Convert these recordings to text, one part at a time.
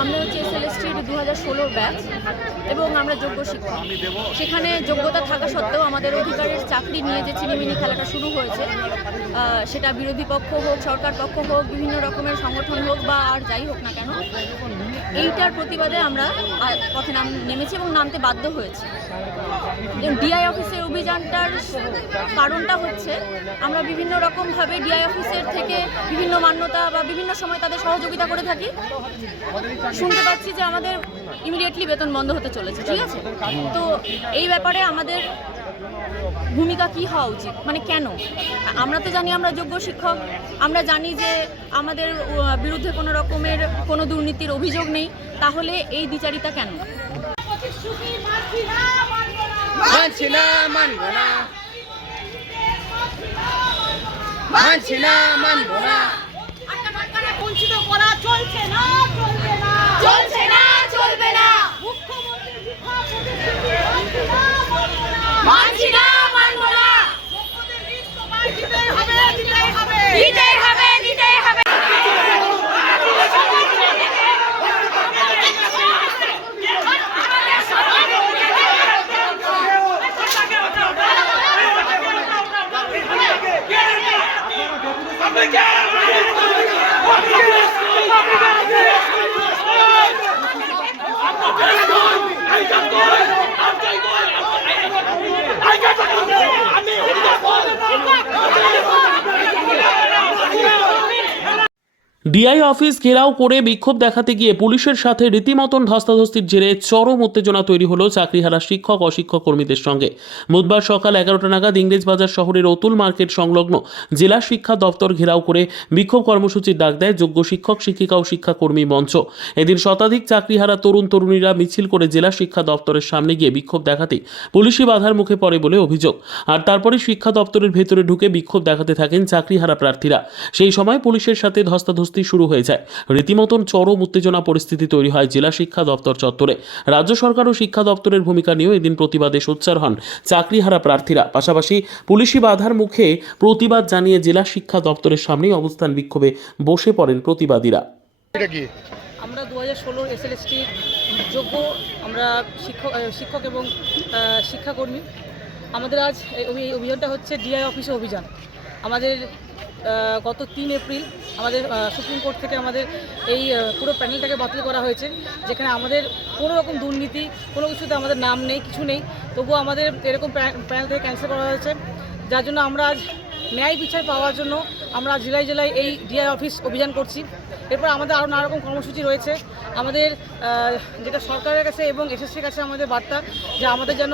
আমরা হচ্ছে এসএলএসটির দু হাজার ষোলোর ব্যাচ এবং আমরা যোগ্য শিক্ষক। সেখানে যোগ্যতা থাকা সত্ত্বেও আমাদের অধিকারের চাকরি নিয়ে যে চিনিমিনি খেলাটা শুরু হয়েছে সেটা বিরোধী পক্ষ হোক, সরকার পক্ষ হোক, বিভিন্ন রকমের সংগঠন হোক বা আর যাই হোক না কেন, এইটার প্রতিবাদে আমরা পথে নাম, নেমেছি এবং নামতে বাধ্য হয়েছি। ডিআই অফিসের অভিযানটার কারণটা হচ্ছে আমরা বিভিন্ন রকমভাবে ডিআই অফিসের থেকে বিভিন্ন মান্যতা বা বিভিন্ন সময় তাদের সহযোগিতা করে থাকি। শুনতে পাচ্ছি যে আমাদের ইমিডিয়েটলি বেতন বন্ধ হতে চলেছে, ঠিক আছে? তো এই ব্যাপারে আমাদের ভূমিকা কি হওয়া উচিত? মানে কেন? আমরা তো জানি আমরা যোগ্য শিক্ষক, আমরা জানি যে আমাদের বিরুদ্ধে কোনো রকমের কোনো দুর্নীতির অভিযোগ নেই, তাহলে এই বিচারিতা কেন? মানছি না, মানবো না। বঞ্চিত করা চলছে না চলবে না। চলছে না চলবে না। মানছি না, মানবো না। লিস্ট তোমায় দিতেই হবে। দিতেই হবে দিতেই হবে। দিতেই হবে ডিআই অফিস ঘেরাও করে বিক্ষোভ দেখাতে গিয়ে পুলিশের সাথে রীতিমতন ধস্তাধস্তির জেরে চরম উত্তেজনা তৈরি হলো চাকরিহারা শিক্ষক, অশিক্ষক কর্মীদের সঙ্গে। বুধবার সকাল এগারোটা নাগাদ ইংরেজবাজার শহরের অতুল মার্কেট সংলগ্ন জেলা শিক্ষা দপ্তর ঘেরাও করে বিক্ষোভ কর্মসূচির ডাক দেয় যোগ্য শিক্ষক, শিক্ষিকা ও শিক্ষাকর্মী মঞ্চ। এদিন শতাধিক চাকরিহারা তরুণ তরুণীরা মিছিল করে জেলা শিক্ষা দপ্তরের সামনে গিয়ে বিক্ষোভ দেখাতে পুলিশি বাধার মুখে পড়ে বলে অভিযোগ। আর তারপরে শিক্ষা দপ্তরের ভেতরে ঢুকে বিক্ষোভ দেখাতে থাকেন চাকরিহারা প্রার্থীরা। সেই সময় পুলিশের সাথে ধস্তাধস্তি শুরু হয়ে যায়। রীতিমতন চরম উত্তেজনা পরিস্থিতি তৈরি হয় জেলা শিক্ষা দপ্তর চত্বরে। রাজ্য সরকার ও শিক্ষা দপ্তরের ভূমিকা নিয়েও এদিন প্রতিবাদে সোচ্চার হন চাকরিহারা প্রার্থীরা। পাশাপাশি পুলিশি বাধার মুখে প্রতিবাদ জানিয়ে জেলা শিক্ষা দপ্তরের সামনেই অবস্থান বিক্ষোভে বসে পড়েন প্রতিবাদীরা। আমরা দু হাজার ষোলোর এসএলএসটি যোগ্য আমরা শিক্ষক শিক্ষক এবং আহ, শিক্ষাকর্মী। আমাদের আজ এই এই অভিযানটা হচ্ছে ডিআই অফিসে অভিযান। আমাদের গত তিন এপ্রিল আমাদের সুপ্রিম কোর্ট থেকে আমাদের এই পুরো প্যানেলটাকে বাতিল করা হয়েছে, যেখানে আমাদের কোনো রকম দুর্নীতি, কোনো কিছুতে আমাদের নাম নেই, কিছু নেই। তবুও আমাদের এরকম প্যা- প্যানেল থেকে ক্যান্সেল করা হয়েছে। যার জন্য আমরা আজ ন্যায় বিচার পাওয়ার জন্য আমরা জেলায় জেলায় এই ডিআই অফিস অভিযান করছি। এরপর আমাদের আরও নানা রকম কর্মসূচি রয়েছে। আমাদের যেটা সরকারের কাছে এবং এসএসসির কাছে আমাদের বার্তা যে আমাদের যেন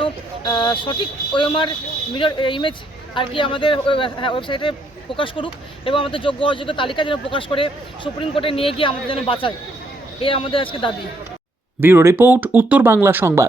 সঠিক ওএমআর, মিরর ইমেজ আর কি আমাদের ওয়েবসাইটে প্রকাশ করুক এবং আমাদের যোগ্য অযোগ্য তালিকা যেন প্রকাশ করে সুপ্রিম কোর্টে নিয়ে গিয়ে আমাদের যেন বাঁচায়। এই আমাদের আজকে দাবি। ব্যুরো রিপোর্ট, উত্তর বাংলা সংবাদ।